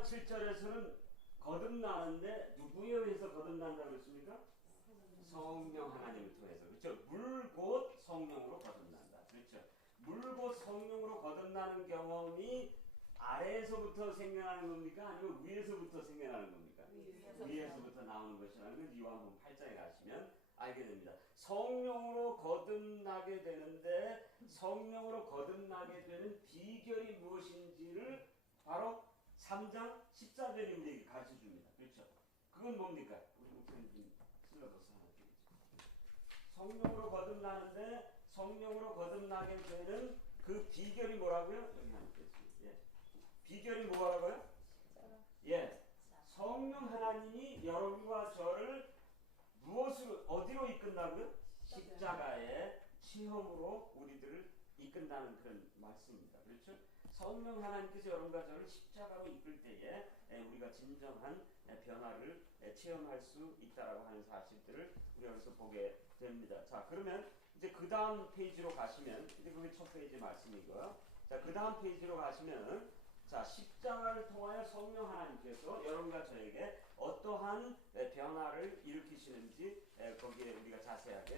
6장 7절에서는 거듭나는데 누구에 의해서 거듭난다고 했습니까? 성령 하나님을 통해서. 그렇죠? 물 곧 성령으로 거듭난다. 그렇죠? 물 곧 성령으로 거듭나는 경험이 아래에서부터 생겨나는 겁니까? 아니면 위에서부터 생겨나는 겁니까? 위에서부터 나오는 것이라는 걸 요한복음 8장에 가시면 알게 됩니다. 성령으로 거듭나게 되는데 성령으로 거듭나게 되는 비결이 무엇인지를 바로 3장 14절이 우리에게 가르쳐 줍니다. 그렇죠? 그건 뭡니까? 우리 목사님 슬러버스 하나 드리죠. 성령으로 거듭나는데 성령으로 거듭나게 되는 그 비결이 뭐라고요? 여기 하나 있겠습니다. 예. 비결이 뭐라고요? 예. 성령 하나님이 여러분과 저를 무엇으로 어디로 이끈다고요? 십자가의 체험으로 우리들을 이끈다는 그런 말씀입니다. 그렇죠? 성령 하나님께서 여러분과 저를 십자가로 이끌 때에 우리가 진정한 변화를 체험할 수 있다라고 하는 사실들을 우리가 여기서 보게 됩니다. 자, 그러면 이제 그 다음 페이지로 가시면 이제 그게 첫 페이지 말씀이고요. 자, 그 다음 페이지로 가시면 자, 십자가를 통하여 성령 하나님께서 여러분과 저에게 어떠한 변화를 일으키시는지 거기에 우리가 자세하게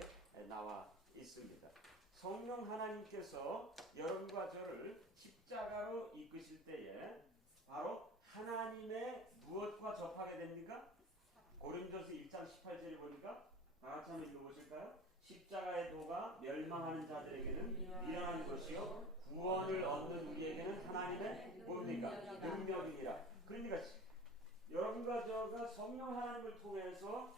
나와 있습니다. 성령 하나님께서 여러분과 저를 십자가로 이끄실 때에 바로 하나님의 무엇과 접하게 됩니까? 고린도서 1장 18절에 보니까 다 같이 한번 읽어보실까요? 십자가의 도가 멸망하는 자들에게는 미련한 것이요 구원을 얻는 우리에게는 하나님의 뭡니까? 능력이니라. 그러니까 여러분과 저가 성령 하나님을 통해서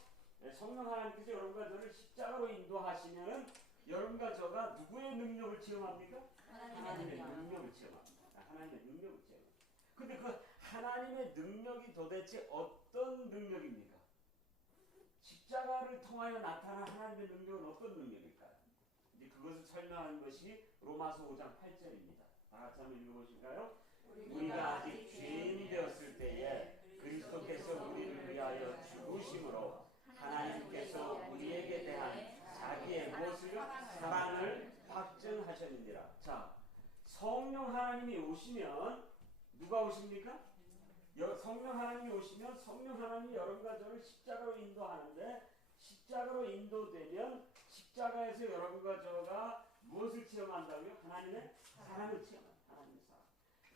성령 하나님께서 여러분과 저를 십자가로 인도하시면은 여러분과 저가 누구의 능력을 체험합니까? 하나님의 능력을 체험합니다. 하나님의 능력을 체험합니다. 근데 그 하나님의 능력이 도대체 어떤 능력입니까? 십자가를 통하여 나타난 하나님의 능력은 어떤 능력일까요? 이제 그것을 설명하는 것이 로마서 5장 8절입니다. 다 같이 한번 읽어보실까요? 우리가 아직 죄인이 되었을 때에 그리스도께서 우리를 위하여 죽으심으로 하나님께서 우리에게 대한 자기의 무엇을 사랑을 확증하셨느니라. 자, 성령 하나님이 오시면 누가 오십니까? 성령 하나님이 오시면 성령 하나님이 여러분과 저를 십자가로 인도하는데 십자가로 인도되면 십자가에서 여러분과 저가 무엇을 체험한다고요? 하나님의 사랑을 체험합니다. 하나님의 사랑.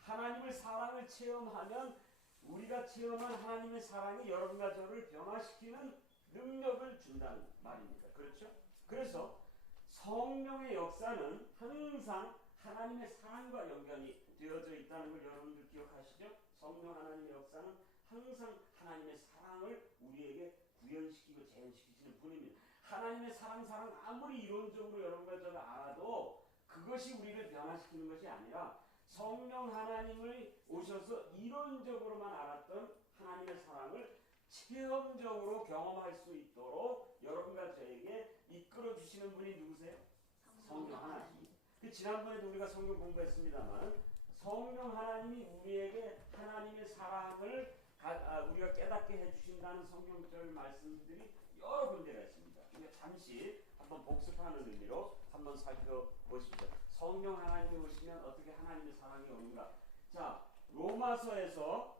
하나님의 사랑을 체험하면 우리가 체험한 하나님의 사랑이 여러분과 저를 변화시키는 능력을 준다는 말입니다. 그렇죠? 그래서 성령의 역사는 항상 하나님의 사랑과 연관이 되어져 있다는 걸 여러분들 기억하시죠? 성령 하나님의 역사는 항상 하나님의 사랑을 우리에게 구현시키고 재현시키시는 분입니다. 하나님의 사랑 아무리 이론적으로 여러분과 저가 알아도 그것이 우리를 변화시키는 것이 아니라 성령 하나님을 오셔서 이론적으로만 알았던 하나님의 사랑을 체험적으로 경험할 수 있도록 여러분과 저에게 이끌어 주시는 분이 누구세요? 성령 하나님. 지난번에도 우리가 성경 공부했습니다만 성령 하나님이 우리에게 하나님의 사랑을 우리가 깨닫게 해주신다는 성경절 말씀들이 여러 군데가 있습니다. 우리가 잠시 한번 복습하는 의미로 한번 살펴보십시오. 성령 하나님이 오시면 어떻게 하나님의 사랑이 오는가? 자, 로마서에서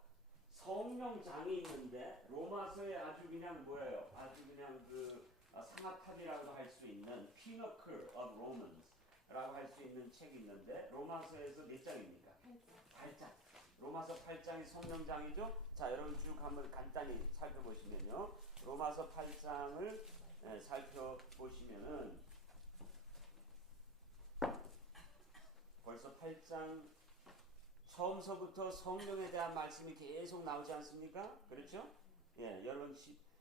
성령장이 있는데 로마서에 아주 그냥 뭐예요? 아주 그냥 그 상아탑이라고 할 수 있는 Pinnacle of Romans 라고 할 수 있는 책이 있는데 로마서에서 몇 장입니까? 8장. 로마서 8장이 성령장이죠. 자, 여러분 쭉 한번 간단히 살펴보시면요. 로마서 8장을 살펴보시면은 벌써 8장 처음서부터 성령에 대한 말씀이 계속 나오지 않습니까? 그렇죠? 예, 여러분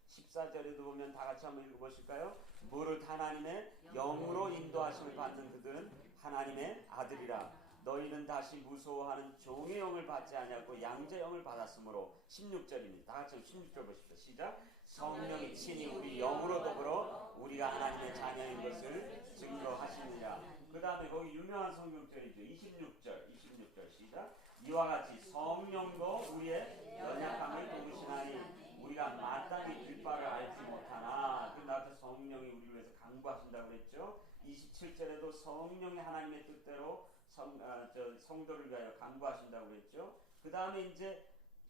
14절에도 보면 다 같이 한번 읽어보실까요? 무릇 하나님의 영으로 인도하심을 받는 그들은 하나님의 아들이라. 너희는 다시 무서워하는 종의 영을 받지 아니하고 양자의 영을 받았으므로 16절입니다. 다 같이 16절 보십시오. 시작. 성령이 친히 우리 영으로 더불어 우리가 하나님의 자녀인 것을 증거하시느냐. 그 다음에 거기 유명한 성경절이죠. 26절 시작. 이와 같이 성령도 우리의 연약함을 도우시나니 우리가 마땅히 될 바를 알지 못하나. 그 나한테 성령이 우리를 위해서 강구하신다고 그랬죠. 27절에도 성령이 하나님의 뜻대로 성도를 위하여 강구하신다고 그랬죠. 그 다음에 이제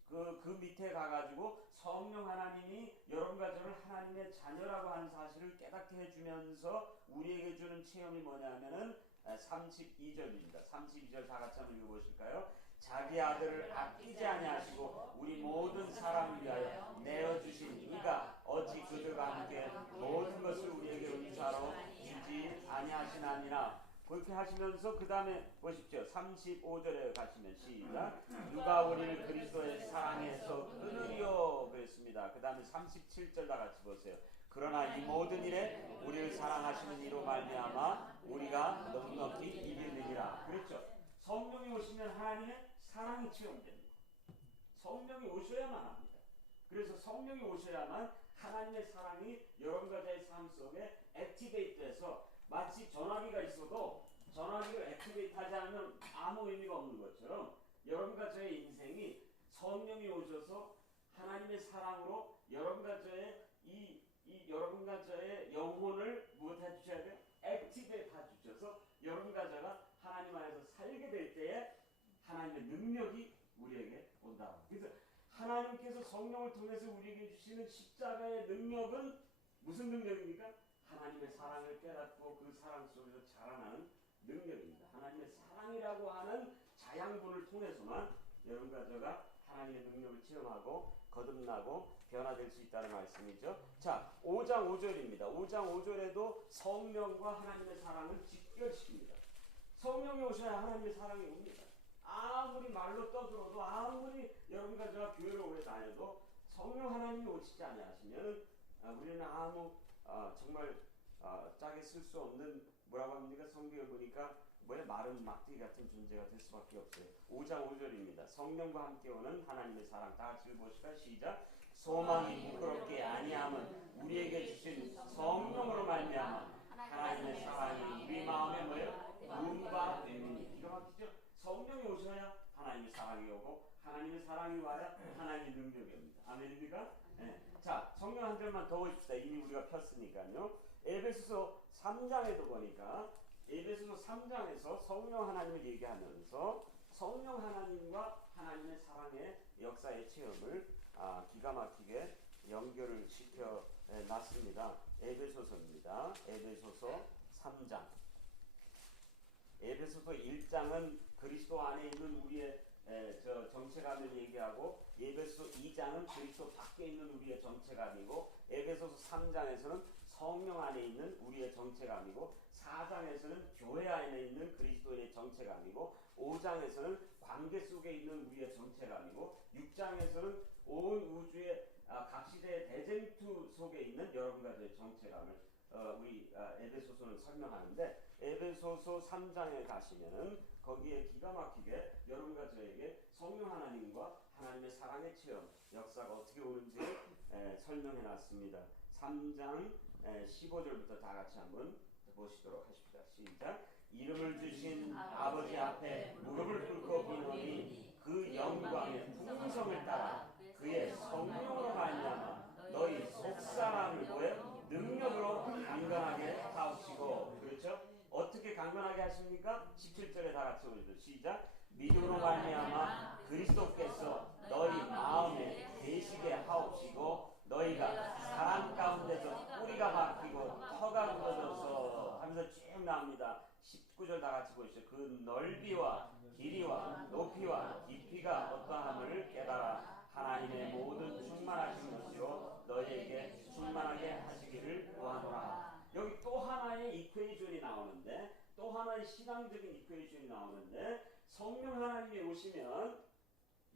그 밑에 가가지고 성령 하나님이 여러분과 저를 하나님의 자녀라고 하는 사실을 깨닫게 해주면서 우리에게 주는 체험이 뭐냐면은 32절입니다. 32절 다 같이 한번 읽어보실까요? 자기 아들을 아끼지 아니하시고 우리 모든 사람을 위하여 내어주신 이가 어찌 그들과 함께 모든 것을 우리에게 은사로 주지 아니하시나니라. 그렇게 하시면서 그 다음에 보십시오. 35절에 가시면 시작. 누가 우리를 그리스도의 사랑에서 끊으려 그랬습니다. 그 다음에 37절 다 같이 보세요. 그러나 이 모든 일에 우리를 사랑하시는 이로 말미암아 우리가 넉넉히 이기느니라. 그렇죠. 성령이 오시면 하나님의 사랑이 체험됩니다. 성령이 오셔야만 합니다. 그래서 성령이 오셔야만 하나님의 사랑이 여러분과 저의 삶 속에 액티베이트돼서 마치 전화기가 있어도 전화기를 액티베이트하지 않으면 아무 의미가 없는 것처럼 여러분과 저의 인생이 성령이 오셔서 하나님의 사랑으로 여러분과 저의 여러분과 저의 영혼을 무엇해 주셔야 돼요? 액티베이트 해주셔서 여러분과 저가 하나님 안에서 살게 될 때에 하나님의 능력이 우리에게 온다. 그래서 하나님께서 성령을 통해서 우리에게 주시는 십자가의 능력은 무슨 능력입니까? 하나님의 사랑을 깨닫고 그 사랑 속에서 자라나는 능력입니다. 하나님의 사랑이라고 하는 자양분을 통해서만 여러분과 저가 하나님의 능력을 체험하고 거듭나고 변화될 수 있다는 말씀이죠. 자, 5장 5절입니다. 5장 5절에도 성령과 하나님의 사랑을 직결시킵니다. 성령이 오셔야 하나님의 사랑이 옵니다. 아무리 말로 떠들어도 아무리 여러분과 저가 교회를 오래 다녀도 성령 하나님이 오시지 아니하시면 우리는 아무 정말 짝에 쓸 수 없는 뭐라고 합니까? 성경을 보니까 마른 막대기 같은 존재가 될 수밖에 없어요. 5장 5절입니다. 성령과 함께 오는 하나님의 사랑. 다 같이 읽어보실까요? 시작. 소망이 부끄럽게 아니함은 우리에게 주신 성령으로 말미암아 하나님의 사랑이 우리 마음에 문과 되니. 기가 막히죠? 성령이 오셔야 하나님의 사랑이 오고 하나님의 사랑이 와야 하나님의 능력이 옵니다. 아멘입니까? 네. 자, 성경 한 절만 더 보십시다. 이미 우리가 폈으니까요. 에베소서 3장에도 보니까 에베소서 3장에서 성령 하나님을 얘기하면서 성령 하나님과 하나님의 사랑의 역사의 체험을 기가 막히게 연결을 시켜 놨습니다. 에베소서입니다. 에베소서 3장. 에베소서 1장은 그리스도 안에 있는 우리의 정체감을 얘기하고 에베소 2장은 그리스도 밖에 있는 우리의 정체감이고 에베소서 3장에서는 성령 안에 있는 우리의 정체감이고 4장에서는 교회 안에 있는 그리스도의 정체감이고 5장에서는 관계 속에 있는 우리의 정체감이고 6장에서는 온 우주의 각 시대의 대쟁투 속에 있는 여러분과 저의 정체감을 우리 에베소서는 설명하는데 에베소서 3장에 가시면은 거기에 기가 막히게 여러분과 저에게 성령 하나님과 하나님의 사랑의 체험 역사가 어떻게 오는지 설명해 놨습니다. 3장 15절부터 다 같이 한번 보시도록 하십시다. 시작. 이름을 주신 아버지 앞에 무릎을 꿇고 비노니 그 영광의 풍성을 따라 그의 성령으로 말미암아 너희 속사람을 능력으로 강건하게 하옵시고. 그렇죠? 어떻게 강건하게 하십니까? 17절에 다 같이 오시죠. 시작. 믿음으로 말미암아 그리스도께서 너희 마음에 계시게 하옵시고 너희가 사랑 가운데서 뿌리가 박히고 터가 굳어져서 하면서 쭉 나옵니다. 19절 다 같이 보시죠. 그 넓이와 길이와 높이와 깊이가 어떠함을 깨달아 하나님의 모든 충만하신 것으로 너희에게 충만하게 하시기를 구하노라. 여기 또 하나의 이퀘이션이 나오는데 또 하나의 신앙적인 이퀘이션이 나오는데 성령 하나님이 오시면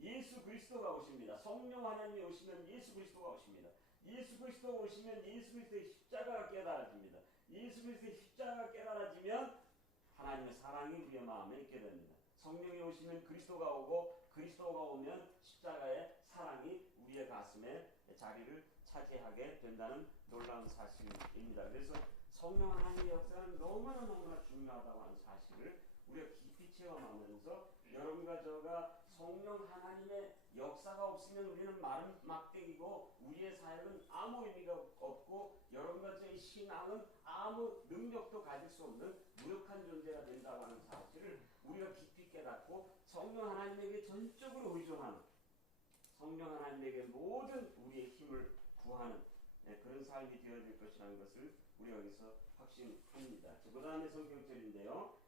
예수 그리스도가 오십니다. 성령 하나님이 오시면 예수 그리스도가 오십니다. 예수 그리스도가 오시면 예수 그리스도의 십자가가 깨달아집니다. 예수 그리스도의 십자가가 깨달아지면 하나님의 사랑이 우리의 마음에 있게 됩니다. 성령이 오시면 그리스도가 오고 그리스도가 오면 십자가의 사랑이 우리의 가슴에 자리를 차지하게 된다는 놀라운 사실입니다. 그래서 성령 하나님의 역사는 너무나 중요하다고 하는 사실을 우리가 깊이 체험하면서 여러분과 저가 성령 하나님의 역사가 없으면 우리는 마른 막대기고 우리의 사역은 아무 의미가 없고 여러분과 저의 신앙은 아무 능력도 가질 수 없는 무력한 존재가 된다고 하는 사실을 우리가 깊이 깨닫고 성령 하나님에게 전적으로 의존하는 성령 하나님에게 모든 우리의 힘을 구하는 그런 삶이 되어야 될 것이라는 것을 우리가 여기서 확신합니다. 그 다음에 성경절인데요.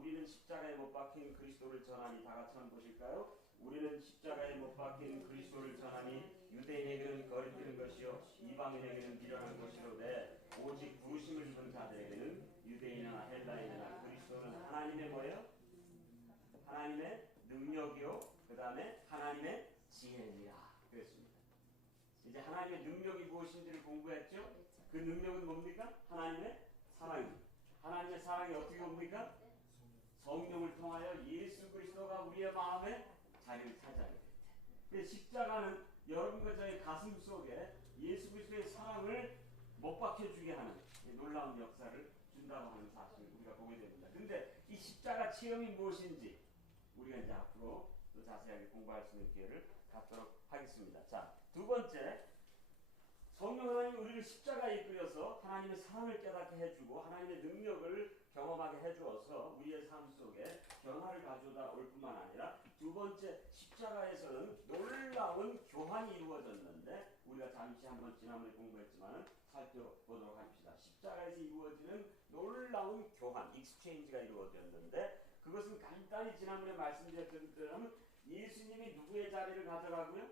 우리는 십자가에 못 박힌 그리스도를 전하니, 다 같이 한번 보실까요? 우리는 십자가에 못 박힌 그리스도를 전하니 유대인에게는 거리끼는 것이요 이방인에게는 미련한 것이로되 오직 부르심을 입은 자들에게는 유대인이나 헬라인이나 그리스도는 하나님의 뭐예요? 하나님의 능력이요, 그 다음에 하나님의 지혜니라 그랬습니다. 이제 하나님의 능력이 무엇인지를 공부했죠? 그 능력은 뭡니까? 하나님의 사랑입니다. 하나님의 사랑이 어떻게 옵니까? 성령을 통하여 예수 그리스도가 우리의 마음에 자리를 차지하게 될 때. 그래서 십자가는 여러분과 저의 가슴 속에 예수 그리스도의 사랑을 못 박혀주게 하는 놀라운 역사를 준다고 하는 사실을 우리가 보게 됩니다. 근데 이 십자가 체험이 무엇인지 우리가 이제 앞으로 또 자세하게 공부할 수 있는 기회를 갖도록 하겠습니다. 자, 두 번째, 성령 하나님이 우리를 십자가에 이끌어서 하나님의 사랑을 깨닫게 해주고 하나님의 능력을 경험하게 해주어서 우리의 삶 속에 변화를 가져다 올 뿐만 아니라, 두 번째, 십자가에서는 놀라운 교환이 이루어졌는데 우리가 잠시 한번 지난번에 공부했지만 살펴보도록 합시다. 십자가에서 이루어지는 놀라운 교환, 익스체인지가 이루어졌는데 그것은 간단히 지난번에 말씀드렸던 것처럼 예수님이 누구의 자리를 가져가고요?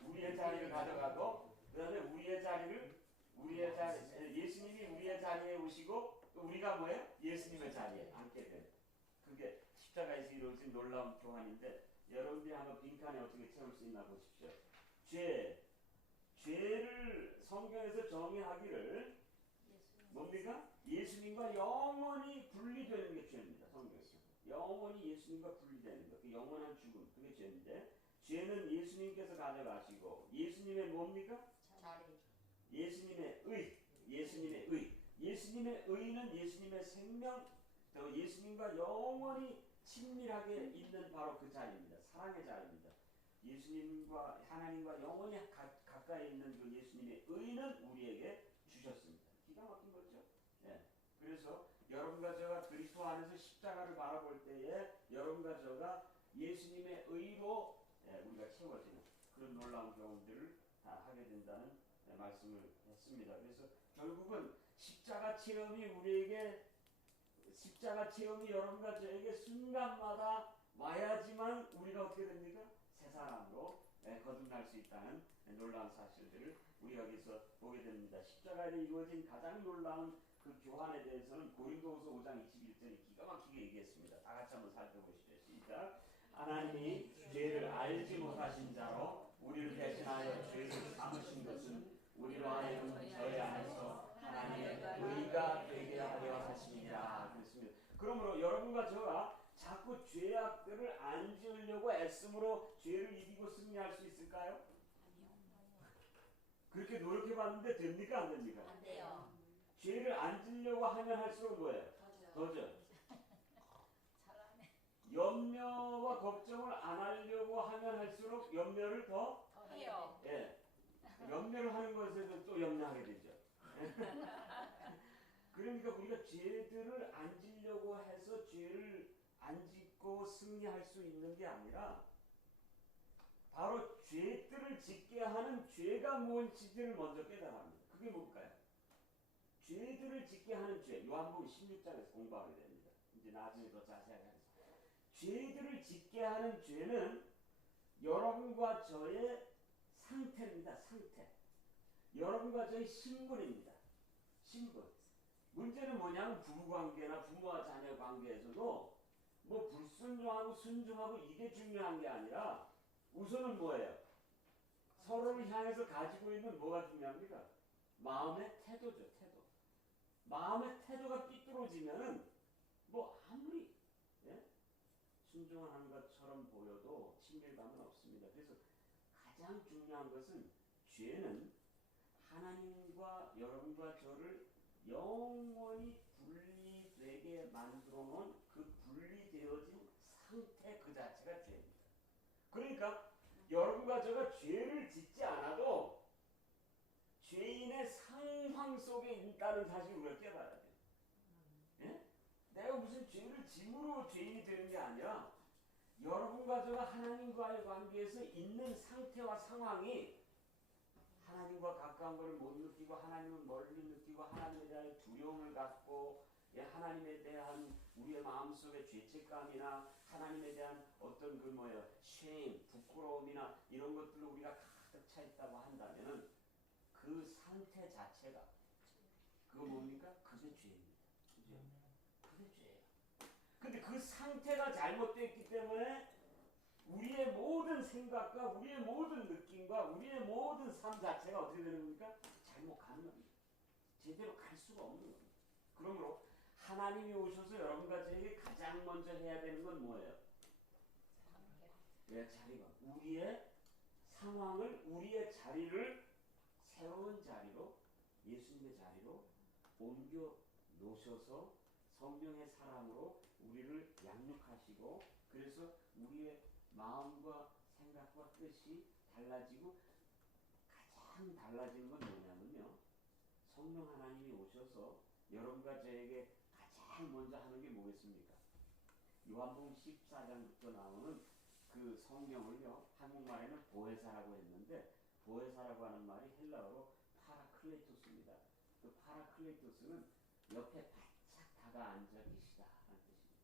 우리의 자리를 가져가고, 그 다음에 예수님이 우리의 자리에 오시고 또 우리가 뭐예요? 예수님의 자리에 앉게 된, 그게 십자가에서 이루어진 놀라운 교환인데 여러분들이 한번 빈칸에 어떻게 채울 수 있나 보십시오. 죄를 성경에서 정의하기를 뭡니까? 예수님과 영원히 분리되는 게 죄입니다. 성경에서 영원히 예수님과 분리되는 것, 그 영원한 죽음, 그게 죄인데, 죄는 예수님께서 가져가시고 예수님의 뭡니까? 자리. 예수님의 의는 예수님의 생명, 또 예수님과 영원히 친밀하게 있는 바로 그 자리입니다. 사랑의 자리입니다. 예수님과 하나님과 영원히 가까이 있는 그 예수님의 의는 우리에게 주셨습니다. 기가 막힌 거죠. 네. 그래서 여러분과 저가 그리스도 안에서 십자가를 바라볼 때에 여러분과 저가 예수님의 의로 우리가 채워지는 그런 놀라운 경험들을 다 하게 된다는 말씀을 했습니다. 그래서 결국은 십자가 체험이 여러분과 저에게 순간마다 와야지만 우리가 어떻게 됩니까? 새 사람으로 거듭날 수 있다는 놀라운 사실들을 우리 여기서 보게 됩니다. 십자가에 이루어진 가장 놀라운 그 교환에 대해서는 고린도후서 5장 21절에 기가 막히게 얘기했습니다. 다 같이 한번 살펴보시죠. 시작. 하나님이 죄를 알지 못하신 자로 우리를 대신하여 죄를 삼으신 것은 우리로 하여금 저희 안에서 하나님의 의가 되게 하려 하심이라 그랬습니다. 그러므로 여러분과 저가 자꾸 죄악들을 안 지으려고 애씀으로 죄를 이기고 승리할 수 있을까요? 그렇게 노력해봤는데 됩니까? 안 됩니까? 안 돼요. 죄를 안 지으려고 하면 할수록 뭐예요? 더죠. 염려와 걱정을 안 하려고 하면 할수록 염려를 더 해요. 예. 염려를 하는 것에도 또 염려하게 되죠. 그러니까 우리가 죄들을 안 지려고 해서 죄를 안 짓고 승리할 수 있는 게 아니라 바로 죄들을 짓게 하는 죄가 뭔지를 먼저 깨달아야 합니다. 그게 뭘까요? 죄들을 짓게 하는 죄, 요한복음 16장에서 공부하게 됩니다. 이제 나중에 더 자세하게 하겠습니다. 죄들을 짓게 하는 죄는 여러분과 저의 상태입니다. 상태. 여러분과 저의 신분입니다. 신분. 문제는 뭐냐면 부부관계나 부모와 자녀 관계에서도 뭐 불순종하고 순종하고 이게 중요한 게 아니라 우선은 뭐예요? 서로를 향해서 가지고 있는 뭐가 중요합니까? 마음의 태도죠. 태도. 마음의 태도가 삐뚤어지면은 뭐 아무리 순종하는 것처럼 보여도 친밀감은 없습니다. 그래서 가장 중요한 것은 죄는 하나님과 여러분과 저를 영원히 분리되게 만들어 놓은 그 분리되어진 상태 그 자체가 죄입니다. 그러니까 여러분과 저가 죄를 짓지 않아도 죄인의 상황 속에 있다는 사실을 우리가 깨달아야 돼요. 예? 내가 무슨 죄를 짐으로 죄인이 되는 게 아니라 여러분과 저가 하나님과의 관계에서 있는 상태와 상황이 하나님과 가까운 것을 못 느끼고 하나님을 멀리 느끼고 하나님에 대한 두려움을 갖고 하나님에 대한 우리의 마음속의 죄책감이나 하나님에 대한 어떤 그 뭐예요 shame, 부끄러움이나 이런 것들로 우리가 가득 차 있다고 한다면은 그 상태 자체가 그거 뭡니까? 그게 죄입니다. 그죠? 그게 죄예요. 근데 그 상태가 잘못됐기 때문에 우리의 모든 생각과 우리의 모든 느낌과 우리의 모든 삶 자체가 어떻게 되는 겁니까? 잘못 가는 겁니다. 제대로 갈 수가 없는 겁니다. 그러므로 하나님이 오셔서 여러분과 저에게 가장 먼저 해야 되는 건 뭐예요? 자리가 우리의 상황을 우리의 자리를 새로운 자리로 예수님의 자리로 옮겨 놓으셔서 성령의 사랑으로 우리를 양육하시고 그래서 우리의 마음과 생각과 뜻이 달라지고 가장 달라지는 건 뭐냐면요. 성령 하나님이 오셔서 여러분과 저에게 가장 먼저 하는 게 뭐겠습니까? 요한복음 14장부터 나오는 그 성령을요. 한국말에는 보혜사라고 했는데 보혜사라고 하는 말이 헬라어로 파라클레토스입니다. 그 파라클레토스는 옆에 바짝 다가앉아 계시다라는 뜻입니다.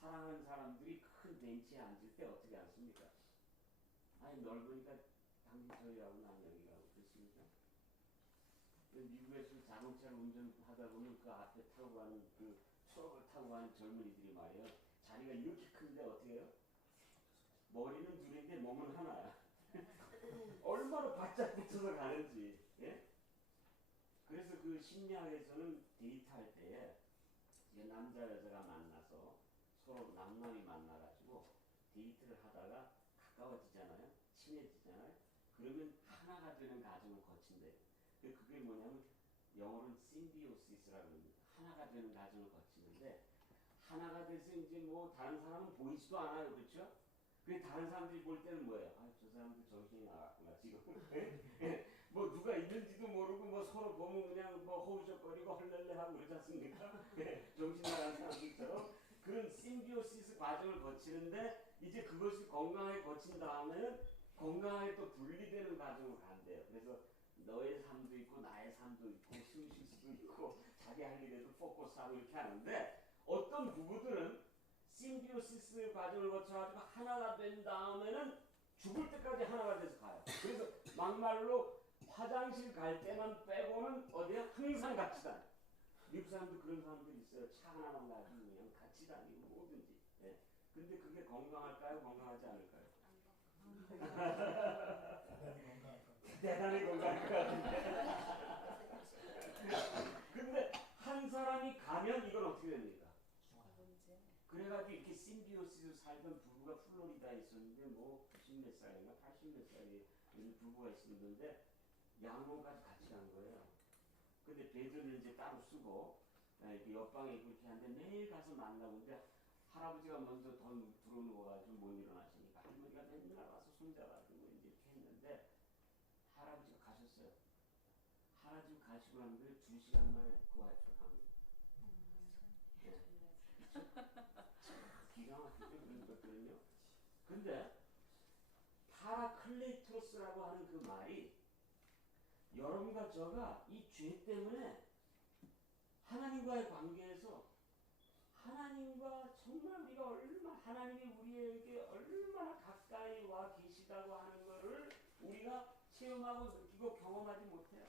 사랑하는 사람들이 큰 벤치에 앉을 때 어떻게 앉습니까? 아니 넓으니까 당신 저희하고 난 여기 가고 그렇습니까? 미국에서 자동차를 운전하다 보면 그 앞에 타고 가는 그 트럭을 타고 가는 젊은이들이 말이에요. 자리가 이렇게 큰데 어떻게 해요? 머리는 둘인데 몸은 하나야. 얼마나 바짝 붙여서 가는지. 예? 그래서 그 심리학에서는 데이트할 때에 남자 여자가 만나서 서로 남남이 만나가지고 데이트를 하다가 가까워지잖아요. 친해지잖아요. 그러면 하나가 되는 과정을 거친대요. 그게 뭐냐면 영어로는 심비오시스라고 합니다. 하나가 되는 과정을 거치는데 하나가 돼서 이제 뭐 다른 사람은 보이지도 않아요. 그렇죠? 그 다른 사람들이 볼 때는 뭐예요? 아, 저 사람들 정신이 나갔구나 지금. 뭐 누가 있는지도 모르고 뭐 서로 보면 그냥 뭐 허우적거리고 헐렐레하고 그러지 않습니까? 정신 나간 사람들처럼 그런 심비오시스 과정을 거치는데 이제 그것이 건강하게 거친 다음에는 건강하게 또 분리되는 과정을 간대요. 그래서 너의 삶도 있고 나의 삶도 있고 숨 쉴 수도 있고 자기 할 일에도 포커스하고 이렇게 하는데 어떤 부부들은 심비오시스 과정을 거쳐가지고 하나가 된 다음에는 죽을 때까지 하나가 돼서 가요. 그래서 막말로 화장실 갈 때만 빼고는 어디야? 항상 같이 다녀요. 미국 사람도 그런 사람들이 있어요. 차 하나만 가지고 그냥 같이 다니고 뭐든지. 예. 근데 그게 건강할까요? 건강하지 않을까요? 대단히 건강할 것 같은데. 근데 한 사람이 가면 이건 어떻게 됩니까? 그래가지고 이렇게 심비오시스 살던 부부가 플로리다에 있었는데 뭐 90몇 살인가 80몇 살의 부부가 있었는데 양로까지 같이 간 거예요. 근데 베드는 이제 따로 쓰고 이렇게 옆방에 그렇게 하는데 매일 가서 만나고 근데 할아버지가 먼저 더 들어누워가지고 못 일어나시니까 할머니가 맨날 와서 손잡아주고 이제 이렇게 했는데 할아버지가 가셨어요. 할아버지 가시고 난 뒤에 2시간 만에 그 와이프가 간 거예요. 기가 막히죠 그런 것들은요. 근데 파라클레토스라고 하는 그 말이 여러분과 저가 이 죄 때문에 하나님과의 관계에서 하나님과 정말 우리가 얼마나 하나님이 우리에게 얼마나 가까이 와 계시다고 하는 것을 우리가 체험하고 느끼고 경험하지 못해요.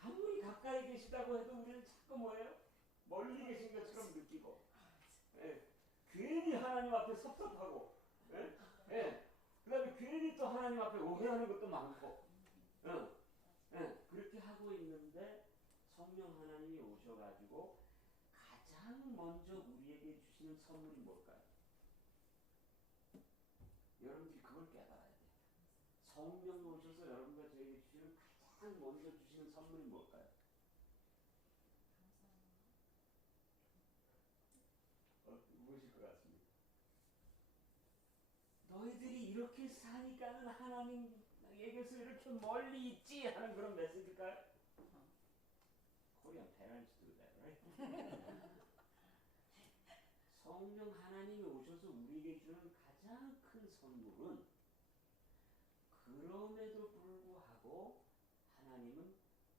아무리 가까이 계시다고 해도 우리는 자꾸 뭐예요? 멀리 계신 것처럼 느끼고 괜히 하나님 앞에 섭섭하고 그 다음에 괜히 또 하나님 앞에 오해하는 것도 많고 그렇게 하고 있는데 성령 하나님이 오셔가지고 가장 먼저 우리에게 주시는 선물이 뭘까요? 여러분들이 그걸 깨달아야 돼요. 성령 오셔서 여러분과 저에게 주시는 가장 먼저 주시는 선물이 뭘까요? 무엇일 것 같습니다. 너희들이 이렇게 사니까는 하나님에게서 이렇게 멀리 있지 하는 그런 메시지일까요? Korean parents do that, right? 성령 하나님이 오셔서 우리에게 주는 가장 큰 선물은 그럼에도 불구하고 하나님은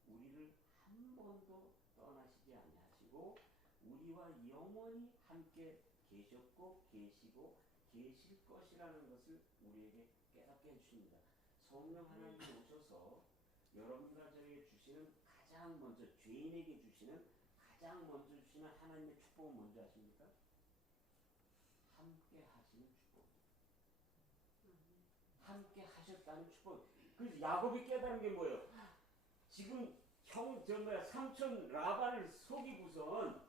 우리를 한 번도 떠나시지 아니하시고 우리와 영원히 함께 계셨고 계시고 계실 것이라는 것을 우리에게 깨닫게 해주십니다. 성령 하나님이 오셔서 여러분과 저에게 주시는 가장 먼저 죄인에게 주시는 가장 먼저 주시는 하나님의 축복은 뭔지 아십니까? 함께 하시는 축복. 함께 하셨다는 축복. 그래서 야곱이 깨달은 게 뭐예요? 지금 삼촌 라반을 속이고선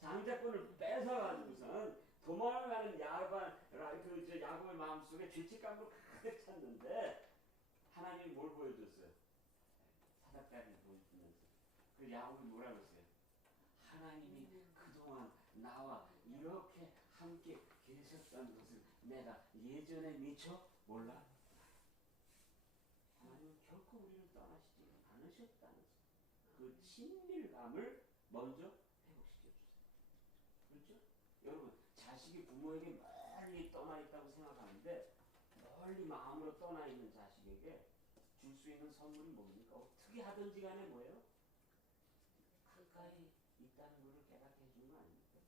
장자권을 뺏어가지고선 도망가는 야곱의 마음속에 죄책감으로 가득 찼는데 하나님이 뭘 보여줬어요? 사닥다리를 보여주면서 그 야곱이 뭐라고 했어요? 하나님이 그동안 나와 이렇게 함께 계셨다는 것을 내가 예전에 미처 몰라. 하나님은 결코 우리를 떠나시지 않으셨다는 그 친밀감을 먼저 회복시켜 주세요. 그렇죠? 여러분, 자식이 부모에게 멀리 떠나 있다고 생각하는데 멀리 마음으로 떠나 있는 자식에게 줄 수 있는 선물이 뭡니까? 어떻게 하든지 간에 뭐예요? 가까이 있다는 것을 깨닫게 해주는 거 아닙니까?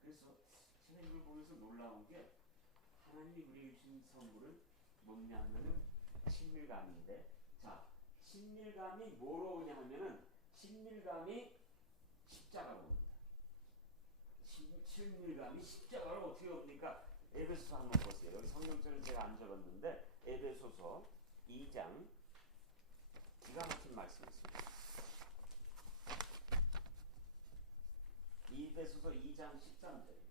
그래서 제가 이걸 보면서 놀라운 게 하나님이 우리에게 주신 선물은 뭐냐면은 친밀감인데, 자, 친밀감이 뭐로 오냐 하면은 친밀감이 십자가로 옵니다. 친밀감이 십자가로 어떻게 옵니까? 에베소서 한번 보세요. 여기 성경절은 제가 안 적었는데 에베소서 2장 기가 막힌 말씀이 있습니다. 에베소서 2장 13절.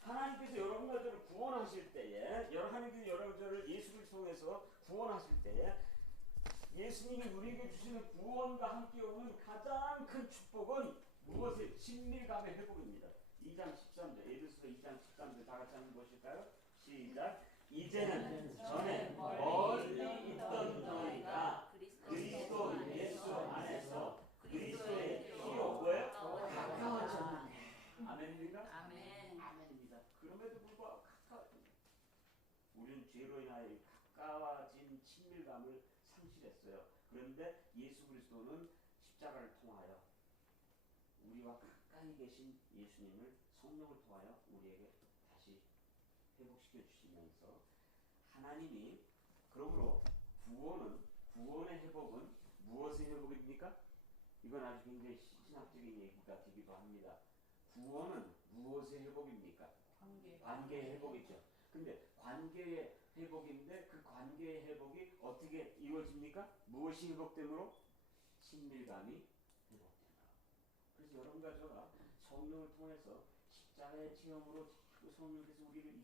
하나님께서 여러분과 저를 구원하실 때에, 하나님께서 여러분과 저를 예수를 통해서 구원하실 때에 예수님이 우리에게 주시는 구원과 함께 오는 가장 큰 축복은 무엇의 친밀감의 회복입니다. 2장 13절, 에베소서 2장 13절 다 같이 한번 보실까요? 시작. 이제는 전에 멀리 있던 너희가 그리스도 예수 안에서 그리스도의 피로 뭐예요? 가까워졌네. 아멘입니까? 아멘. 아멘입니다. 그럼에도 불구하고 가까워집니다. 우리는 죄로 인하여 가까워진 친밀감을 상실했어요. 그런데 예수 그리스도는 십자가를 통하여 우리와 가까이 계신 예수님을 성령을 통하여 우리에게 다시 회복시켜 주시면서 하나님이 그러므로 구원의 회복은 무엇의 회복입니까? 이건 아주 굉장히 신학적인 얘기가 되기도 합니다. 구원은 무엇의 회복입니까? 관계의 회복이죠. 근데 관계의 회복인데 그 관계의 회복이 어떻게 이루어집니까? 무엇이 회복됨으로? 친밀감이 회복됨으로. 그래서 여러분과 저가 성령을 통해서 십자가의 체험으로 자꾸 성령께서 우리를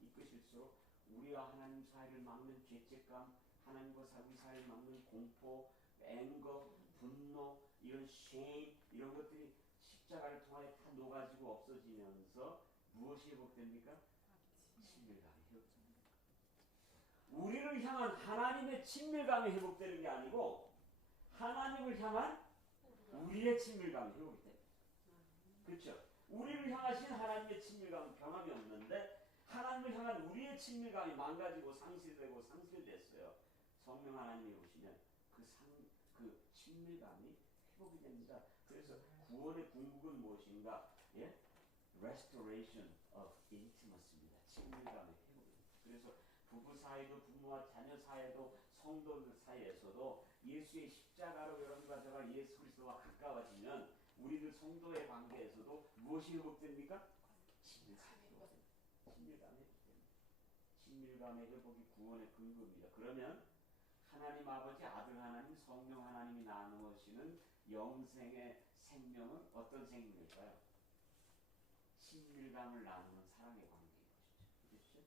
이끄실수록 우리와 하나님 사이를 막는 죄책감, 하나님과 우리 사이를 막는 공포, 앵거, 분노, 이런 shame 이런 것들이 십자가를 통하여 다 녹아지고 없어지면서 무엇이 회복됩니까? 친밀감이 회복됩니다. 우리를 향한 하나님의 친밀감이 회복되는 게 아니고 하나님을 향한 우리의 친밀감이 회복됩니다. 그렇죠? 우리를 향하신 하나님의 친밀감은 변함이 없는데 하나님을 향한 우리의 친밀감이 망가지고 상실됐어요. 성령 하나님이 오시면 그 친밀감이 회복이 됩니다. 그래서 구원의 궁극은 무엇인가? 예? Restoration of intimacy입니다. 친밀감의 회복입니다. 그래서 부부 사이도 부모와 자녀 사이도 성도들 사이에서도 예수의 십자가로 여러분과 저가 예수 그리스도와 가까워지면 우리들 성도의 관계에서도 무엇이 회복됩니까? 친밀감이 회복됩니다. 친밀감이 회복됩니다. 친밀감의 회복이 구원의 근거입니다. 그러면 하나님 아버지, 아들 하나님, 성령 하나님이 나누시는 영생의 생명은 어떤 생명일까요? 친밀감을 나누는 사랑의 관계인 것이죠. 그렇죠?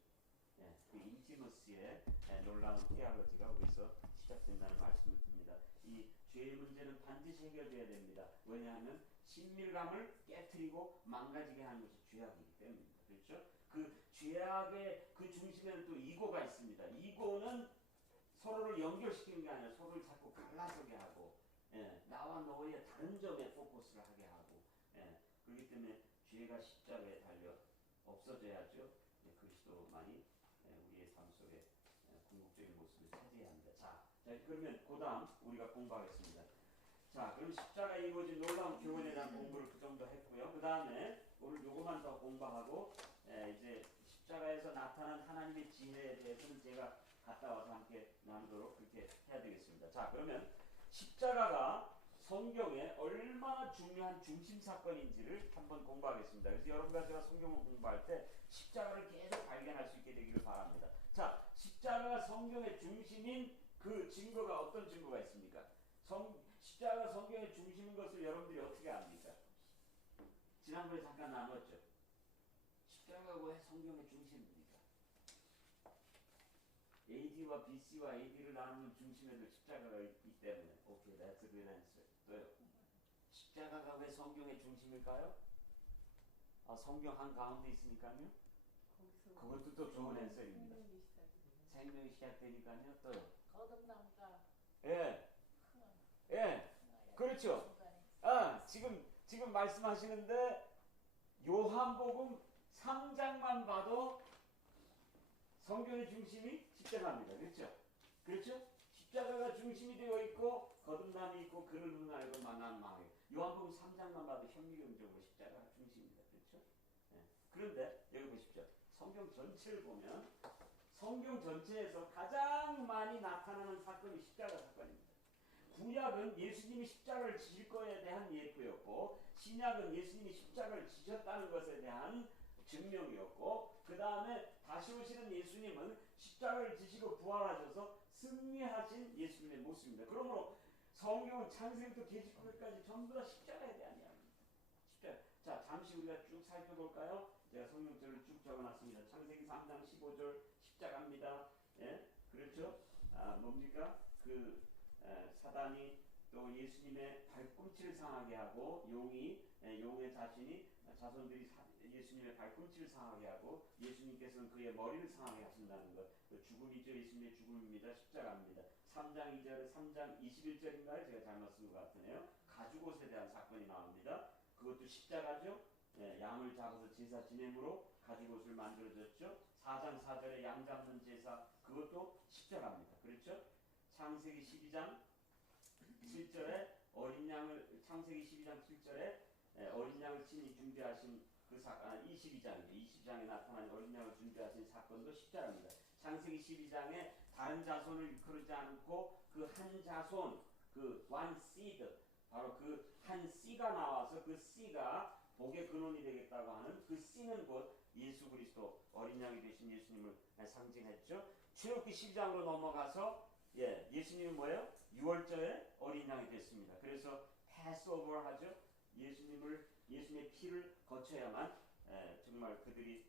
예, 그 인티머시의 놀라운 테올로지가 여기서 시작된다는 말씀을 드립니다. 이 죄의 문제는 반드시 해결돼야 됩니다. 왜냐하면 친밀감을 깨트리고 망가지게 하는 것이 죄악이기 때문입니다. 그렇죠? 그 죄악의 그 중심에는 또 이고가 있습니다. 이고는 서로를 연결시키는 게 아니라 서로를 자꾸 갈라서게 하고, 나와 너의 다른 점에 포커스를 하게 하고, 그렇기 때문에 죄의 죄가 십자가에 달려 없어져야죠. 그리스도만이 우리의 삶 속에 궁극적인 모습을 차지해야 합니다. 자, 그러면 그 다음 우리가 공부하겠습니다. 자, 그럼 십자가 이루어진 놀라운 교훈에 대한 공부를 그 정도 했고요. 그 다음에 오늘 요거만 더 공부하고 이제 십자가에서 나타난 하나님의 지혜에 대해서는 제가 갔다 와서 함께 나누도록 그렇게 해야 되겠습니다. 자, 그러면 십자가가 성경에 얼마나 중요한 중심 사건인지를 한번 공부하겠습니다. 그래서 여러분과 제가 성경을 공부할 때 십자가를 계속 발견할 수 있게 되기를 바랍니다. 자, 십자가가 성경의 중심인 그 증거가 어떤 증거가 있습니까? 십자가가 성경의 중심인 것을 여러분들이 어떻게 압니까? 지난번에 잠깐 나눴죠. 십자가가 왜 성경의 중심입니까? AD와 BC와 AD를 나누는 중심에도 십자가가 있기 때문에. 오케이, that's a good answer. 또요. 십자가가 왜 성경의 중심일까요? 성경 한 가운데 있으니까요. 그것도 또 좋은 answer입니다. 생명이 시작되니까요. 또요. 거듭남과 예, 예, 그렇죠. 지금 말씀하시는데 요한복음 3장만 봐도 성경의 중심이 십자가입니다. 그렇죠? 그렇죠? 십자가가 중심이 되어 있고 거듭남이 있고 그를 눈알고 만난 마음이. 요한복음 3장만 봐도 현미경적으로 십자가가 중심입니다. 그렇죠? 네. 그런데 여기 보십시오. 성경 전체를 보면 성경 전체에서 가장 많이 나타나는 사건이 십자가 사건입니다. 구약은 예수님이 십자가를 지실 것에 대한 예표였고 신약은 예수님이 십자가를 지셨다는 것에 대한 증명이었고 그 다음에 다시 오시는 예수님은 십자가를 지시고 부활하셔서 승리하신 예수님의 모습입니다. 그러므로 성경은 창세기부터 계시록까지 전부 다 십자가에 대한 이야기입니다. 십자가. 자, 잠시 우리가 쭉 살펴볼까요? 제가 성경절을 쭉 적어놨습니다. 창세기 3장 15절 십자가입니다. 예? 그렇죠? 뭡니까? 사단이 또 예수님의 발꿈치를 상하게 하고 용의 자손들이 예수님의 발꿈치를 상하게 하고 예수님께서는 그의 머리를 상하게 하신다는 것. 죽음이죠. 예수님의 죽음입니다. 십자가입니다. 3장 2절, 3장 21절인가요? 제가 잘못 쓴 것 같으네요. 가죽옷에 대한 사건이 나옵니다. 그것도 십자가죠. 양을 잡아서 제사 지냄으로 가죽옷을 만들어졌죠. 4장 4절에 양 잡는 제사, 그것도 십자가입니다. 그렇죠? 창세기 12장 7절에 창세기 12장 7절에 어린 양을 친히 준비하신 그 사건, 22장이죠. 22장에 나타난 어린 양을 준비하신 사건도 십자가입니다. 창세기 12장에 다른 자손을 일컬지 않고 그 한 자손, 그 one seed, 바로 그 한 씨가 나와서 그 씨가 복의 근원이 되겠다고 하는 그 씨는 곧 예수 그리스도 어린 양이 되신 예수님을 상징했죠. 출애굽기 12장으로 넘어가서 예수님이 뭐예요? 6월절에 어린 양이 됐습니다. 그래서 패스오버 하죠. 예수님의 피를 거쳐야만 정말 그들이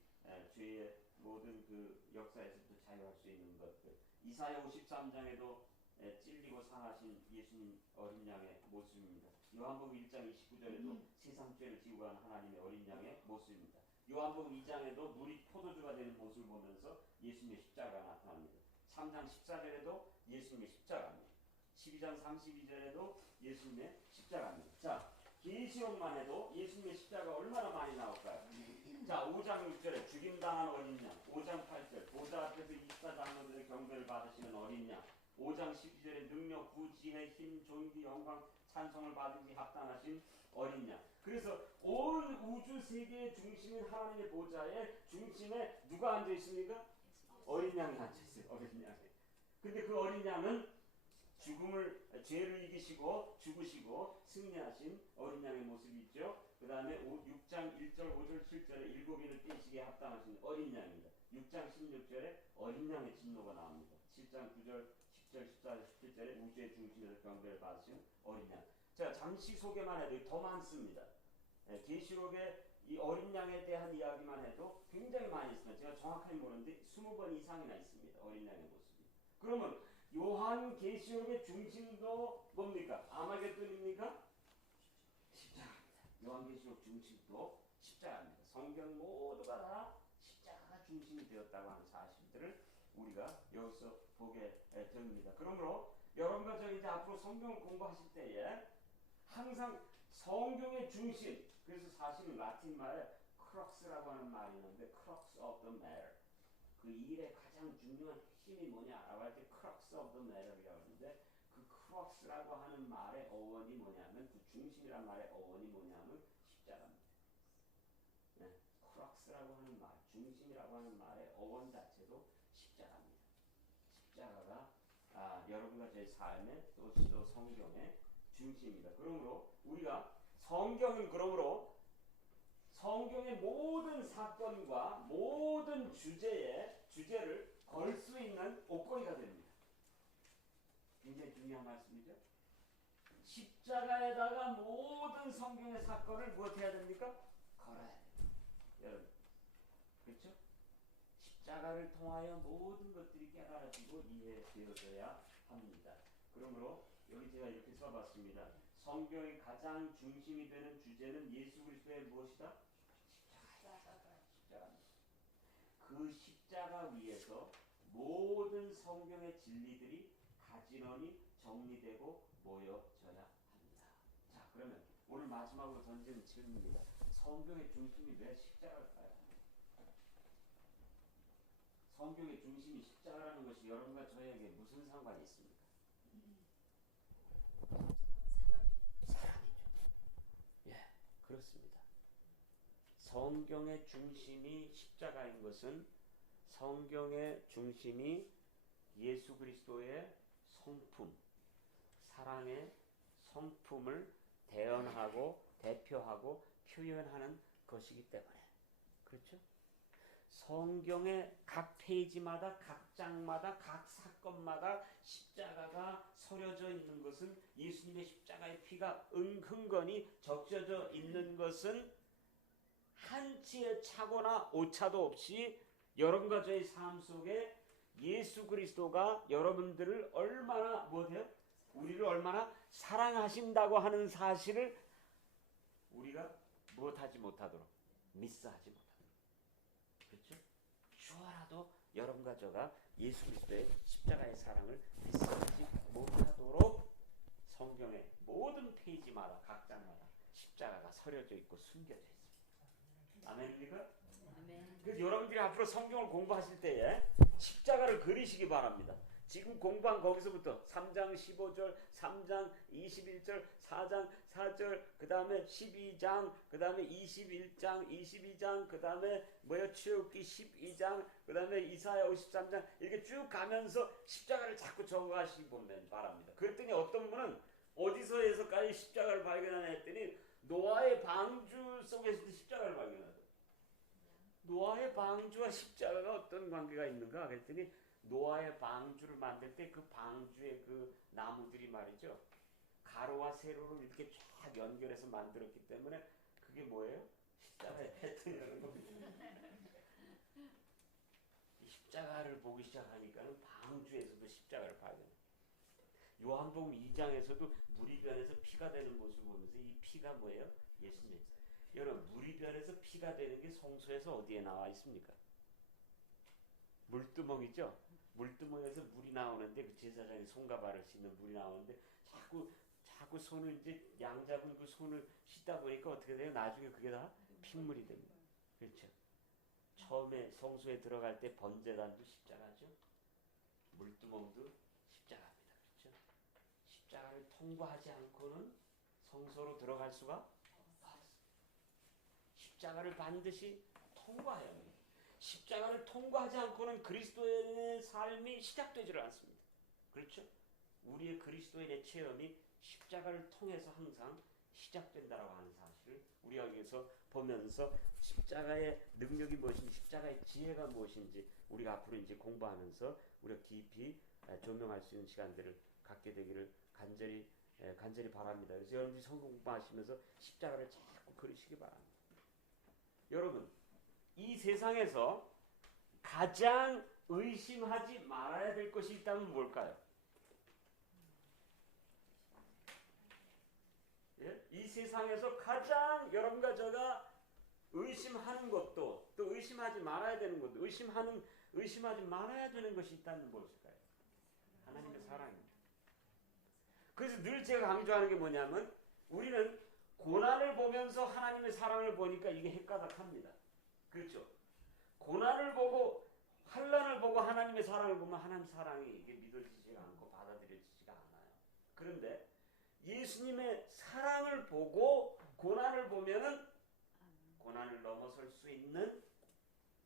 죄의 모든 그 역사에서부터 자유할 수 있는 것들. 이사야 53장에도 찔리고 상하신 예수님 어린 양의 모습입니다. 요한복음 1장 29절에도 세상 죄를 지고 간 하나님의 어린 양의 모습입니다. 요한복음 2장에도 물이 포도주가 되는 모습을 보면서 예수님의 십자가가 나타납니다. 3장 14절에도 예수님의 십자가입니다. 12장 32절에도 예수님의 십자가입니다. 자, 계시록만 해도 예수님의 십자가가 얼마나 많이 나올까요? 자, 5장 6절에 죽임당한 어린 양, 5장 8절 보좌 앞에서 24장로들의 경배를 받으시는 어린 양, 5장 12절에 능력, 구, 지혜, 힘, 존귀, 영광, 찬송을 받으기 합당하신 어린 양. 그래서 온 우주 세계의 중심인 하나님의 보좌의 중심에 누가 앉아 있습니까? 어린 양이 앉아 있어요. 어린 양이. 근데 그 어린 양은 죄를 이기시고 죽으시고 승리하신 어린 양의 모습이 있죠. 그 다음에 6장 1절, 5절, 7절에 일곱인을 떼시기에 합당하신 어린 양입니다. 6장 16절에 어린 양의 진노가 나옵니다. 7장 9절, 10절, 14절, 17절에 우주의 중심에서 경배를 받으신 어린 양. 자, 잠시 소개만 해도 더 많습니다. 계시록에 이 어린 양에 대한 이야기만 해도 굉장히 많이 있습니다. 제가 정확하게 모르는데 20번 이상이나 있습니다. 어린 양의 모습이. 그러면 요한 계시록의 중심도 뭡니까? 아마겟돈입니까? 십자가입니다. 요한 계시록 중심도 십자가입니다. 성경 모두가 다 십자가가 중심이 되었다고 하는 사실들을 우리가 여기서 보게 됩니다. 그러므로 여러분과 저 이제 앞으로 성경을 공부하실 때에 항상 성경의 중심, 그래서 사실은 라틴 말에 크럭스라고 하는 말이 있는데 crux of the matter. 그 일의 가장 중요한 핵심이 뭐냐라고 할 때 crux of the matter이라고 하는데 그 crux라고 하는 말의 어원이 뭐냐면 그 중심이란 말의 어원이 뭐냐면 십자가입니다. 네, crux라고 하는 말, 중심이라고 하는 말의 어원 자체도 십자가입니다. 십자가가 여러분과 제 삶의 또 성경의 중심입니다. 그러므로 우리가 성경의 모든 사건과 모든 주제를 걸 수 있는 옷걸이가 됩니다. 굉장히 중요한 말씀이죠. 십자가에다가 모든 성경의 사건을 무엇해야 됩니까? 걸어야 됩니다. 여러분, 그렇죠? 십자가를 통하여 모든 것들이 깨달아지고 이해되어져야 합니다. 그러므로 여기 제가 이렇게 써봤습니다. 성경의 가장 중심이 되는 주제는 예수 그리스도의 무엇이다? 십자가입니다. 그 십자가 위에서 모든 성경의 진리들이 가지런히 정리되고 모여져야 합니다. 자, 그러면 오늘 마지막으로 던지는 질문입니다. 성경의 중심이 왜 십자가일까요? 성경의 중심이 십자가라는 것이 여러분과 저에게 무슨 상관이 있습니까? 사랑이죠. 예, 그렇습니다. 성경의 중심이 십자가인 것은 성경의 중심이 예수 그리스도의 성품, 사랑의 성품을 대언하고 대표하고 표현하는 것이기 때문에 그렇죠? 성경의 각 페이지마다 각 장마다 각 사건마다 십자가가 서려져 있는 것은 예수님의 십자가의 피가 흥건히 적셔져 있는 것은 한치의 차고나 오차도 없이 여러분과 저의 삶 속에 예수 그리스도가 여러분들을 얼마나 뭐예요? 우리를 얼마나 사랑하신다고 하는 사실을 우리가 무엇하지 못하도록 미스하지 못하도록 그렇죠? 주어라도 여러분과 저가 예수 그리스도의 십자가의 사랑을 미스하지 못하도록 성경의 모든 페이지마다 각 장마다 십자가가 서려져 있고 숨겨져 있습니다. 아멘입니까? 아멘. 그래서 여러분들이 앞으로 성경을 공부하실 때에 십자가를 그리시기 바랍니다. 지금 공부한 거기서부터 3장 15절, 3장 21절, 4장 4절, 그 다음에 12장, 그 다음에 21장, 22장, 그 다음에 출애굽기 12장, 그 다음에 이사야 53장 이렇게 쭉 가면서 십자가를 자꾸 적어가시기 바랍니다. 그랬더니 어떤 분은 어디서에서까지 십자가를 발견하냐 했더니 노아의 방주 속에서도 십자가를 발견하더라고요. 노아의 방주와 십자가가 어떤 관계가 있는가 그랬더니 노아의 방주를 만들 때 그 방주의 그 나무들이 말이죠. 가로와 세로를 이렇게 쫙 연결해서 만들었기 때문에 그게 뭐예요? 십자가의 패턴이라는 겁니다. 십자가를 보기 시작하니까는 방주에서도 십자가를 발견해요. 요한복음 2장에서도 물이 변해서 피가 되는 모습을 보면서 이 피가 뭐예요? 예수님. 여러분 물이 변해서 피가 되는 게 성소에서 어디에 나와 있습니까? 물두멍이죠. 물두멍에서 물이 나오는데 그 제사장이 손과 발을 씻는 물이 나오는데 자꾸 손을 이제 양잡은 그 손을 씻다 보니까 어떻게 돼요? 나중에 그게 다 핏물이 됩니다. 그렇죠. 처음에 성소에 들어갈 때 번제단도 십자가죠. 물두멍도 십자가입니다. 그렇죠. 십자가를 통과하지 않고는 성소로 들어갈 수가 없습니다. 십자가를 반드시 통과해야 합니다. 십자가를 통과하지 않고는 그리스도인의 삶이 시작되지를 않습니다. 그렇죠? 우리의 그리스도인의 체험이 십자가를 통해서 항상 시작된다라고 하는 사실을 우리가 여기서 보면서 십자가의 능력이 무엇인지 십자가의 지혜가 무엇인지 우리가 앞으로 이제 공부하면서 우리가 깊이 조명할 수 있는 시간들을 갖게 되기를 간절히 바랍니다. 그래서 여러분들이 성경 공부하시면서 십자가를 자꾸 그리시기 바랍니다. 여러분 이 세상에서 가장 의심하지 말아야 될 것이 있다면 뭘까요? 예? 이 세상에서 가장 여러분과 제가 의심하는 것도 또 의심하지 말아야 되는 것도 의심하지 말아야 되는 것이 있다면 무엇일까요? 하나님의 사랑입니다. 그래서 늘 제가 강조하는 게 뭐냐면 우리는 고난을 보면서 하나님의 사랑을 보니까 이게 헷가닥합니다. 그렇죠. 고난을 보고 환난을 보고 하나님의 사랑을 보면 하나님 사랑이 이게 믿어지지가 않고 받아들여지지가 않아요. 그런데 예수님의 사랑을 보고 고난을 보면은 고난을 넘어설 수 있는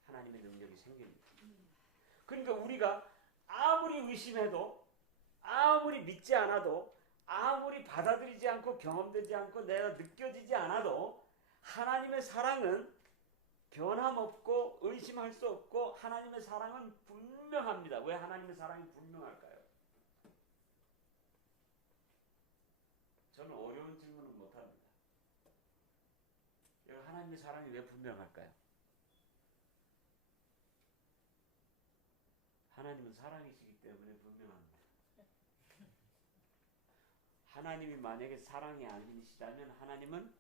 하나님의 능력이 생깁니다. 그러니까 우리가 아무리 의심해도 아무리 믿지 않아도 아무리 받아들이지 않고 경험되지 않고 내가 느껴지지 않아도 하나님의 사랑은 변함없고 의심할 수 없고 하나님의 사랑은 분명합니다. 왜 하나님의 사랑이 분명할까요? 저는 어려운 질문은 못합니다. 하나님의 사랑이 왜 분명할까요? 하나님은 사랑이시기 때문에 분명합니다. 하나님이 만약에 사랑이 아니시다면 하나님은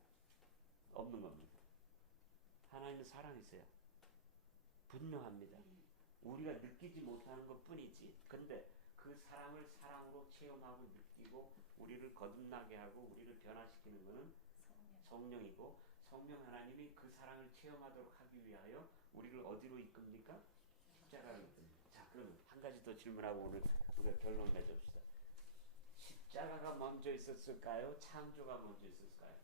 없는 겁니다. 하나님은 사랑이세요. 분명합니다. 우리가 느끼지 못하는 것 뿐이지. 근데 그 사랑을 사랑으로 체험하고 느끼고 우리를 거듭나게 하고 우리를 변화시키는 것은 성령이고 성령 하나님이 그 사랑을 체험하도록 하기 위하여 우리를 어디로 이끕니까? 십자가로 이끕니다. 자, 그럼 한 가지 더 질문하고 오늘 우리가 결론 맺읍시다. 십자가가 먼저 있었을까요? 창조가 먼저 있었을까요?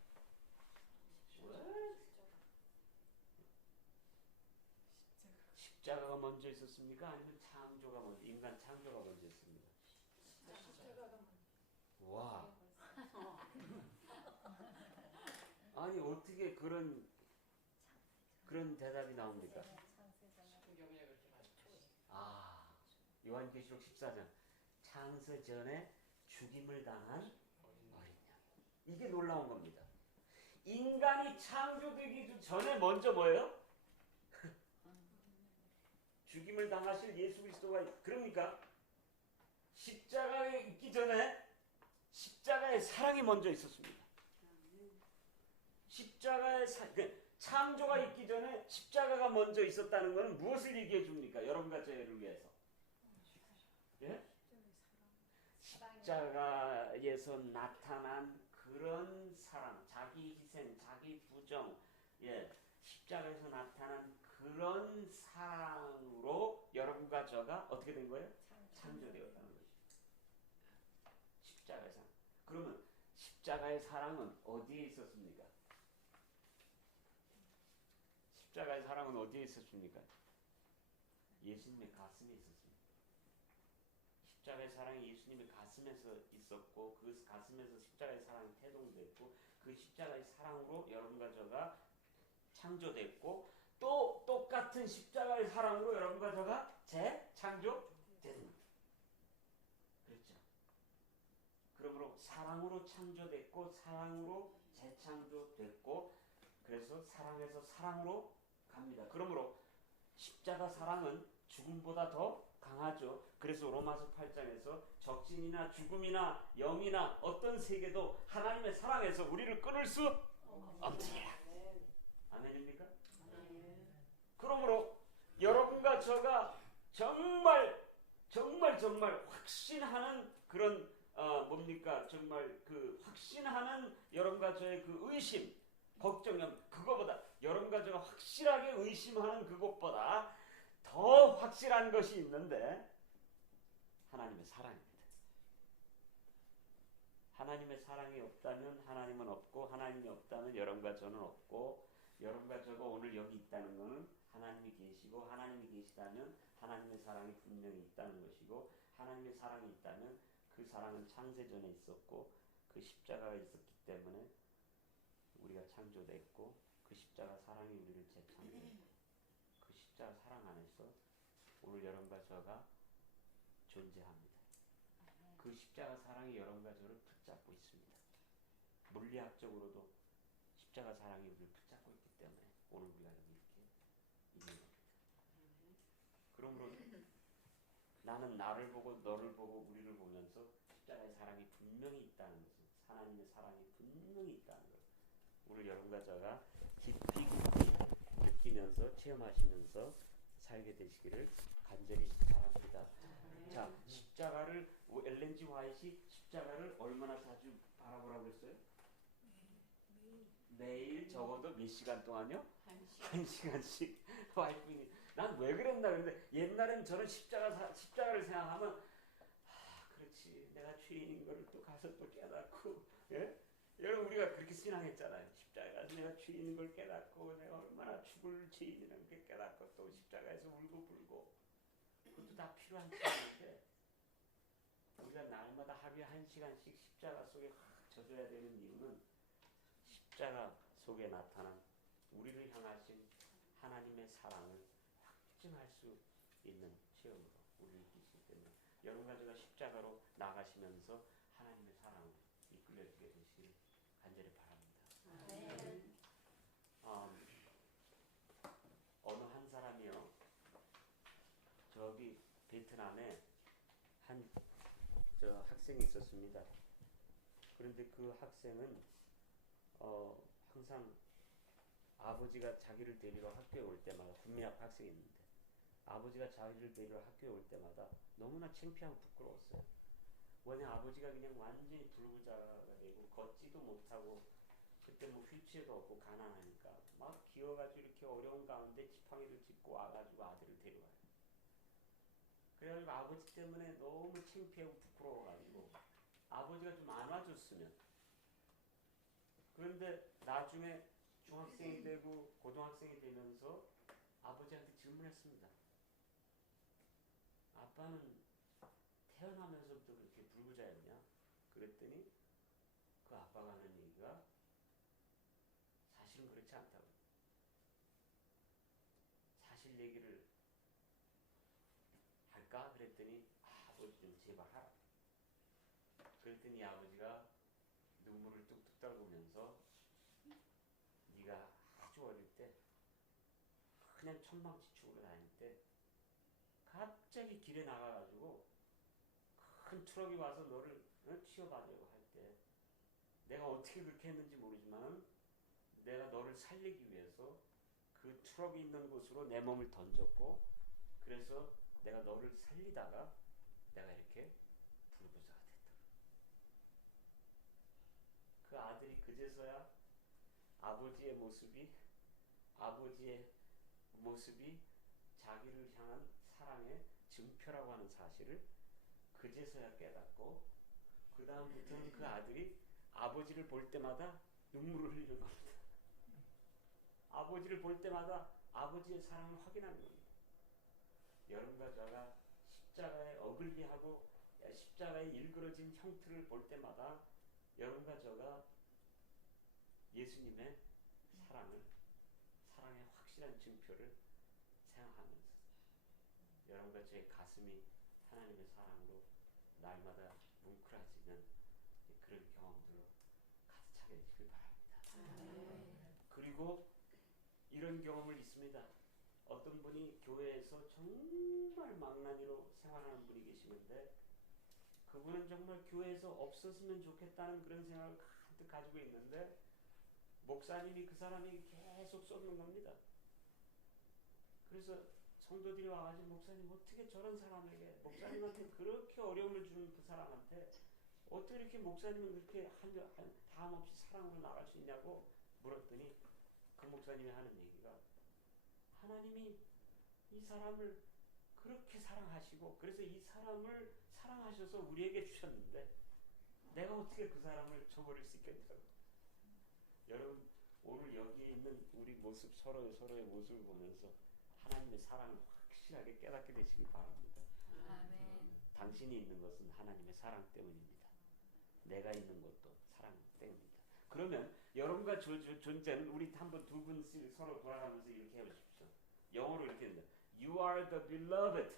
십자가가 먼저 있었습니까? 아니면 창조가 먼저, 인간 창조가 먼저 있습니까? 와. 아니 어떻게 그런 대답이 나옵니까? 아, 요한계시록 14장 창세 전에 죽임을 당한 어린 양. 이게 놀라운 겁니다. 인간이 창조되기 전에 먼저 뭐예요? 죽임을 당하실 예수 그리스도가, 그러니까 십자가에 있기 전에 십자가의 사랑이 먼저 있었습니다. 십자가의 창조가 있기 전에 십자가가 먼저 있었다는 것은 무엇을 얘기해 줍니까? 여러분과 저희를 위해서. 예? 십자가에서 나타난 그런 사랑, 자기 희생, 자기 부정, 예, 십자가에서 나타난 그런 사랑으로 여러분과 저가 어떻게 된 거예요? 창조되었다는 것이죠. 십자가의 사랑. 그러면 십자가의 사랑은 어디에 있었습니까? 십자가의 사랑은 어디에 있었습니까? 예수님의 가슴에 있었습니다. 십자가의 사랑이 예수님의 가슴에서 있었고 그 가슴에서 십자가의 사랑이 태동됐고 그 십자가의 사랑으로 여러분과 저가 창조됐고 또 똑같은 십자가의 사랑으로 여러분과 저가 재창조된. 그렇죠. 그러므로 사랑으로 창조됐고 사랑으로 재창조됐고 그래서 사랑에서 사랑으로 갑니다. 그러므로 십자가 사랑은 죽음보다 더 강하죠. 그래서 로마서 8장에서 적진이나 죽음이나 영이나 어떤 세계도 하나님의 사랑에서 우리를 끊을 수 없느니라. 아멘입니까? 그러므로 여러분과 저가 정말 확신하는 그런 뭡니까? 정말 그 확신하는 여러분과 저의 그 의심, 걱정은 그거보다 여러분과 저가 확실하게 의심하는 그것보다 더 확실한 것이 있는데 하나님의 사랑입니다. 하나님의 사랑이 없다면 하나님은 없고 하나님이 없다면 여러분과 저는 없고 여러분과 저가 오늘 여기 있다는 것은 하나님이 계시고 하나님이 계시다면 하나님의 사랑이 분명히 있다는 것이고 하나님의 사랑이 있다면 그 사랑은 창세전에 있었고 그 십자가가 있었기 때문에 우리가 창조됐고 그 십자가 사랑이 우리를 재창조했고 그 십자가 사랑 안에서 오늘 여러분과 저가 존재합니다. 그 십자가 사랑이 여러분과 저를 붙잡고 있습니다. 물리학적으로도 십자가 사랑이 우리를 붙잡고 있기 때문에 오늘 우리가 여기 이렇게 있는 겁니다. 그러므로 나는 나를 보고 너를 보고 우리를 보면서 십자가의 사랑이 분명히 있다는 것을, 하나님의 사랑이 분명히 있다는 것을 오늘 여러분과 저가 깊이 느끼면서 체험하시면서 살게 되시기를 간절히 바랍니다. 자, 십자가를 엘렌 G. 화이트이 십자가를 얼마나 자주 바라보라고 했어요? 매일 적어도 몇 시간 동안요? 한 시간. 1시간씩 와이프니 난 왜 그랬나 그런데 옛날엔 저는 십자가를 생각하면 그렇지 내가 죄인인 걸 또 가서 또 깨닫고 예? 여러분 우리가 그렇게 신앙했잖아요. 십자가에 가서 내가 죄인인 걸 깨닫고 내가 얼마나 죽을 죄인이라는 걸 깨닫고 또 십자가에서 울고 불고 그것도 다 필요한 시간인데 우리가 날마다 하루에 1시간씩 십자가 속에 확 젖어야 되는 이유는 십자가 속에 나타난 우리를 향하신 하나님의 사랑을 확증할 수 있는 체험으로 우리를 이끄시기 때문에 여러분과 제가 십자가로 나가시면서 하나님의 사랑을 이끌려주게 되시길 간절히 바랍니다. 어느 한 사람이요 저기 베트남에 한 저 학생이 있었습니다. 그런데 그 학생은 항상 아버지가 자기를 데리러 학교에 올 때마다 국민학 학생이었는데 아버지가 자기를 데리러 학교에 올 때마다 너무나 창피하고 부끄러웠어요. 왜냐 아버지가 그냥 완전히 불구자가 되고 걷지도 못하고 그때 뭐 휠체어도 없고 가난하니까 막 기어가지고 이렇게 어려운 가운데 지팡이를 짚고 와가지고 아들을 데려와요. 그래가지고 아버지 때문에 너무 창피하고 부끄러워가지고 아버지가 좀 안아줬으면 그런데 나중에 중학생이 되고 고등학생이 되면서 아버지한테 질문했습니다. 아빠는 태어나면서부터 그렇게 불구자였냐? 그랬더니 그 아빠가 하는 얘기가 사실은 그렇지 않다고. 사실 얘기를 할까? 그랬더니 아버지 좀 제발 하라. 그랬더니 아버지가 눈물을 뚝뚝 떨구면서 네가 아주 어릴 때 그냥 천방지축으로 다닐 때 갑자기 길에 나가가지고 큰 트럭이 와서 너를 치워받으려고 할 때 내가 어떻게 그렇게 했는지 모르지만 내가 너를 살리기 위해서 그 트럭이 있는 곳으로 내 몸을 던졌고 그래서 내가 너를 살리다가 내가 이렇게 불구자가 됐다. 그 아들이 그제서야 아버지의 모습이 자기를 향한 사랑의 증표라고 하는 사실을 그제서야 깨닫고 그 다음부터는 그 아들이 아버지를 볼 때마다 눈물을 흘리는 겁니다. 아버지를 볼 때마다 아버지의 사랑을 확인하는 겁니다. 여러분과 저가 십자가에 어글리하고 십자가에 일그러진 형틀을 볼 때마다 여러분과 저가 예수님의 사랑의 확실한 증표를 생각하면서 여러분과 저의 가슴이 하나님의 사랑으로 날마다 뭉클해지는 그런 경험들로 가득 차게 되시길 바랍니다. 그리고 이런 경험을 있습니다. 어떤 분이 교회에서 정말 망나니로 생활하는 분이 계시는데 그분은 정말 교회에서 없었으면 좋겠다는 그런 생각을 가득 가지고 있는데 목사님이 그 사람에게 계속 쏟는 겁니다. 그래서 성도들이 와가지고 목사님 어떻게 저런 사람에게 목사님한테 그렇게 어려움을 주는 그 사람한테 어떻게 이렇게 목사님은 그렇게 다음 없이 사랑으로 나갈 수 있냐고 물었더니 그 목사님이 하는 얘기가 하나님이 이 사람을 그렇게 사랑하시고 그래서 이 사람을 사랑하셔서 우리에게 주셨는데 내가 어떻게 그 사람을 저버릴 수 있겠냐고. 여러분 오늘 여기에 있는 우리 모습 서로의 모습을 보면서 하나님의 사랑을 확실하게 깨닫게 되시기 바랍니다. 아멘. 당신이 있는 것은 하나님의 사랑 때문입니다. 내가 있는 것도 사랑 때문입니다. 그러면 여러분과 존재는 우리 한번 두 분씩 서로 돌아가면서 이렇게 해보십시오. 영어로 이렇게 합니다. You are the beloved.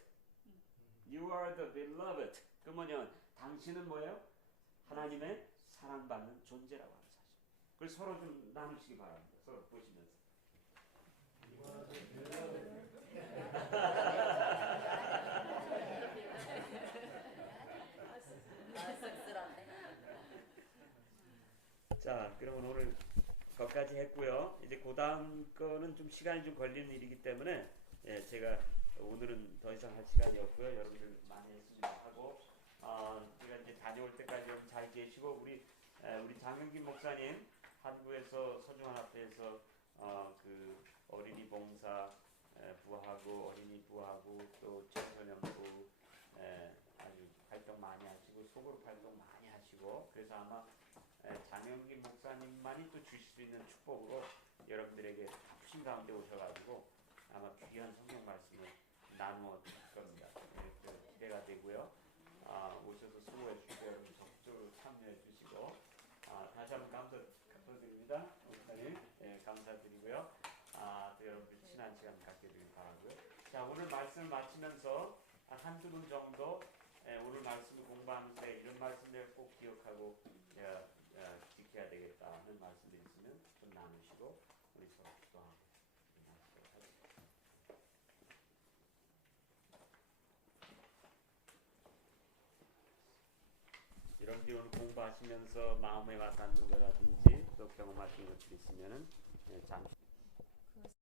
You are the beloved. 그러면 당신은 뭐예요? 하나님의 사랑받는 존재라고 하는 사실. 그걸 서로 좀 나누시기 바랍니다. 서로 보시면서. 자, 그러면 오늘 거기까지 했고요. 이제 그 다음 거는 좀 시간이 좀 걸리는 일이기 때문에 제가 오늘은 더 이상 할 시간이 없고요. 여러분들 많이 했으면 하고 제가 이제 다녀올 때까지 여러분 잘 계시고 우리 장영긴 목사님 한국에서 서중환 학교에서 그 어린이 봉사 부하고 어린이 부하고 또 청소년부 아주 활동 많이 하시고 소그룹 활동 많이 하시고 그래서 아마 장영기 목사님만이 또 주실 수 있는 축복으로 여러분들에게 바쁘신 가운데 오셔가지고 아마 귀한 성경 말씀을 나누어 주실 겁니다. 기대가 되고요. 오셔서 수고해 주시고 여러분 적극적으로 참여해 주시고 다시 한번 감사드립니다. 목사님 감사드리고요. 또 여러분들 친한 시간 갖게 되길 바라고요. 자 오늘 말씀을 마치면서 한두 분 정도 오늘 말씀을 공부하면서 이런 말씀을 꼭 기억하고 지켜야 되겠다 하는 말씀들 있으면 좀 나누시고 우리 서로 기도하고 여러분들이 오늘 공부하시면서 마음에 와닿는 거라든지 또 경험하신 것들이 있으면은 잠시